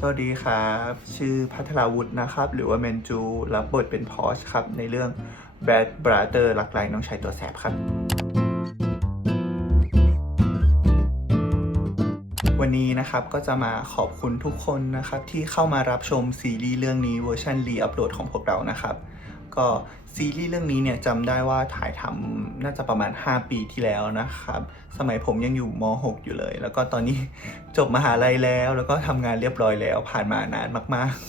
สวัสดีครับ ชื่อพัทราวุฒินะครับ หรือว่าเมนจู รับบทเป็นพอชครับ ในเรื่อง Bad Brother รักไร้น้องชายตัวแสบครับ วันนี้นะครับก็จะมาขอบคุณทุกคนนะครับ ที่เข้ามารับชมซีรีส์เรื่องนี้เวอร์ชันรีอัปโหลดของพวกเรานะครับ ก็ซีรีส์เรื่องนี้เนี่ยจำได้ว่าถ่ายทำน่าจะประมาณ 5 ปีที่แล้วนะครับ สมัยผมยังอยู่ม .6 อยู่เลย แล้วก็ตอนนี้จบมหาลัยแล้ว แล้วก็ทำงานเรียบร้อยแล้ว ผ่านมานานมาก ๆ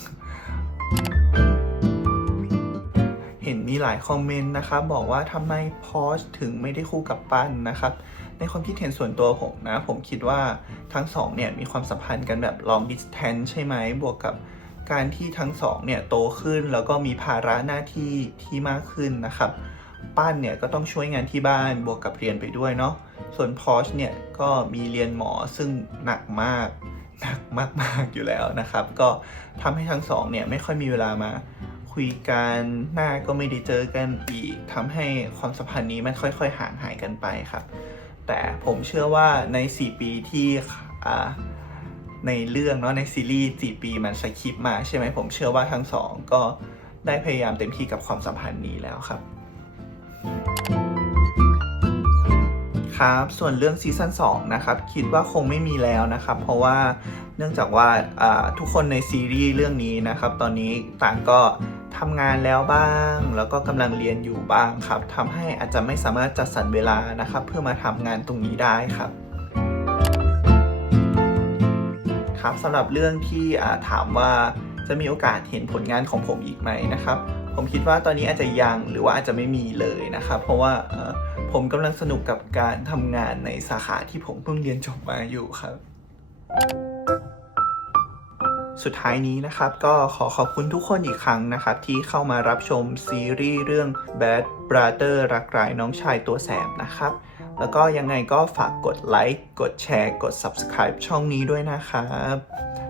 เห็นมีหลายคอมเมนต์นะครับ บอกว่าทำไมพอชถึงไม่ได้คู่กับปั้นนะครับ ในความคิดเห็นส่วนตัวผมนะ ผมคิดว่าทั้งสองเนี่ยมีความสัมพันธ์กันแบบ long distance ใช่ไหมบวกกับ การที่ทั้งสองเนี่ยโตขึ้นแล้วก็มีภาระหน้าที่ที่มากขึ้นนะครับ ปั้นเนี่ยก็ต้องช่วยงานที่บ้านบวกกับเรียนไปด้วยเนาะ ส่วนพอชเนี่ยก็มีเรียนหมอซึ่งหนักมากหนักมาก ๆ อยู่แล้วนะครับ ก็ทำให้ทั้งสองเนี่ยไม่ค่อยมีเวลามาคุยกันหน้าก็ไม่ได้เจอกันอีกทำให้ความสัมพันธ์นี้มันค่อย ๆ ห่างหายกันไปครับ แต่ผมเชื่อว่าใน 4 ปีที่อา ในเรื่องเนาะในซีรีส์4ปีมันสคริปมาใช่ไหมผมเชื่อว่าทั้งสองก็ได้พยายามเต็มที่กับความสัมพันธ์นี้แล้วครับ ครับ ส่วนเรื่องซีซั่น2นะครับคิดว่าคงไม่มีแล้วนะครับ เพราะว่าเนื่องจากว่าทุกคนในซีรีส์เรื่องนี้นะครับ ตอนนี้ต่างก็ทำงานแล้วบ้าง แล้วก็กำลังเรียนอยู่บ้างครับทำให้อาจจะไม่สามารถจัดสรรเวลานะครับ เพื่อมาทำงานตรงนี้ได้ครับ ครับสำหรับเรื่องที่ถามว่าจะมีโอกาสเห็นผลงานของผมอีกไหมนะครับ ผมคิดว่าตอนนี้อาจจะยังหรือว่าอาจจะไม่มีเลยนะครับ เพราะว่าผมกำลังสนุกกับการทำงานในสาขาที่ผมเพิ่งเรียนจบมาอยู่ครับ สุดท้ายนี้นะครับ ก็ขอขอบคุณทุกคนอีกครั้งนะครับ ที่เข้ามารับชมซีรีส์เรื่อง Bad Brother รักร้ายน้องชายตัวแสบนะครับ แล้วก็ยังไงก็ฝากกดไลค์ กดแชร์ กด Subscribe ช่องนี้ด้วยนะครับ